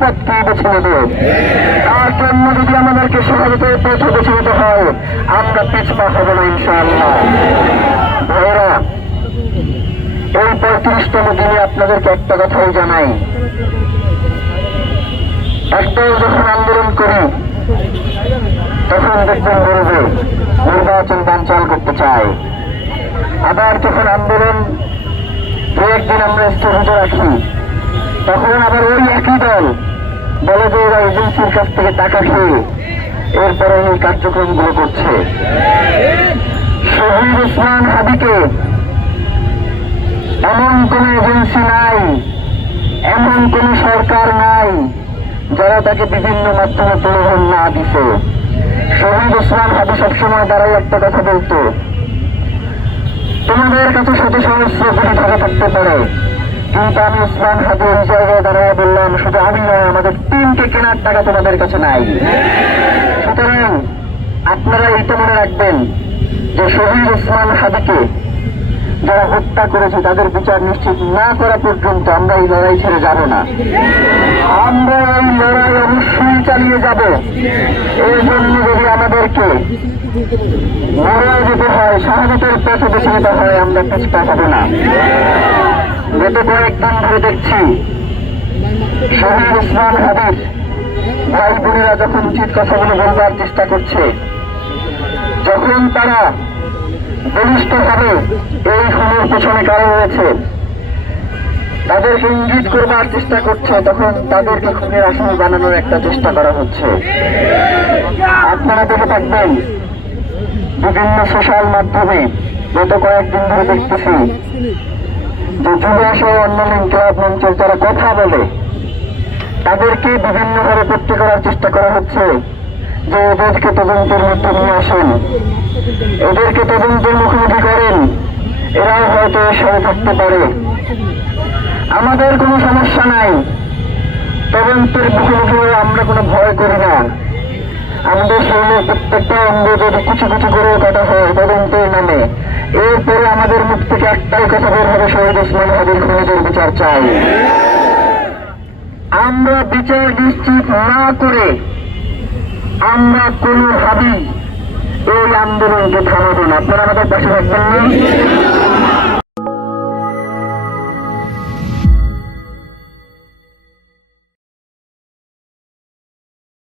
পথকে বেছে নেবে। তার জন্য যদি আমাদেরকে শাহাদাতের পথ বেছে নিতে হয়, আমরা পিছপা হব না ইনশাআল্লাহ। ভাইরা, এই 35তম দিনে আপনাদেরকে একটা কথাই জানাই, একদল যখন আন্দোলন করি তখন দেখবেন বলবে নির্বাচন বানচাল করতে চায়। আবার যখন আন্দোলন দু একদিন আমরা স্থগিত রাখি, তখন আবার ওই একই দল বলে যে এরা এজেন্সির কাছ থেকে টাকা খেয়ে এরপরে এই কার্যক্রমগুলো করছে। শহীদ ওসমান হাদিকে এমন কোন এজেন্সি নাই, এমন কোন সরকার নাই যারা তাকে বিভিন্ন মাধ্যমে প্রলোভন না দিছে। শহীদ ওসমান হাদি সবসময় দাঁড়াই একটা কথা বলতো, তোমাদের কাছে শত সহস্র কোটি টাকা থাকতে পারে, কিন্তু আমি ওসমান হাদি ওই জায়গায় দাঁড়ায় বললাম শুধু আমি নয়, আমাদের টিমকে কেনার টাকা তোমাদের কাছে নাই। সুতরাং আপনারা এইটা মনে রাখবেন যে শহীদ ওসমান হাদিকে যারা হত্যা করেছে তাদের বিচার নিশ্চিত না করা পর্যন্ত আমরা এই লড়াই ছেড়ে যাব না। আমরা এই লড়াই অবশ্যই চালিয়ে যাব। এর জন্য যদি আমাদেরকে লড়াই যেতে হয়, শাহাদাতের পথে বেছে নিতে হয়, আমরা পিছপা হব না। গত কয়েকদিন ধরে দেখছি শহীদ ওসমান হাদির ভাই বোনেরা যখন উচিত কথাগুলো বলবার চেষ্টা করছে, যখন তারা বলিষ্ঠভাবে এই খুনের পেছনে কারণ রয়েছে তাদেরকে ইঙ্গিত করবার চেষ্টা করছে, তখন তাদেরকে খুনের আসামি বানানোর একটা চেষ্টা করা হচ্ছে। আপনারা দেখে থাকবেন বিভিন্ন সোশ্যাল মাধ্যমে গত কয়েকদিন ধরে দেখতেছি যে যুবা সহ অন্যান্য ইনকিলাব মঞ্চের যারা কথা বলে তাদেরকে বিভিন্নভাবে প্রত্যেক করার চেষ্টা করা হচ্ছে যে এদেরকে তদন্তের মধ্যে নিয়ে আসেন, এদেরকে তদন্তের মুখোমুখি করেন, এরাও হয়তো এর সাথে থাকতে পারে। আমাদের কোনো সমস্যা নাই, তদন্তের মুখোমুখি হয়ে আমরা কোনো ভয় করি না। আমাদের শরীরের প্রত্যেকটা অঙ্গ যদি কিছু কিছু করে কাটা হয় তদন্তের নামে, এরপরে আমাদের মুখ থেকে একটাই কথা বের হবে, শহীদ ওসমান হাদির খুনিদের বিচার চাই। আমরা বিচার নিশ্চিত না করে আমরা কোনোভাবেই এই আন্দোলনকে থামাবো না। আপনারা আমাদের পাশে থাকবেন না?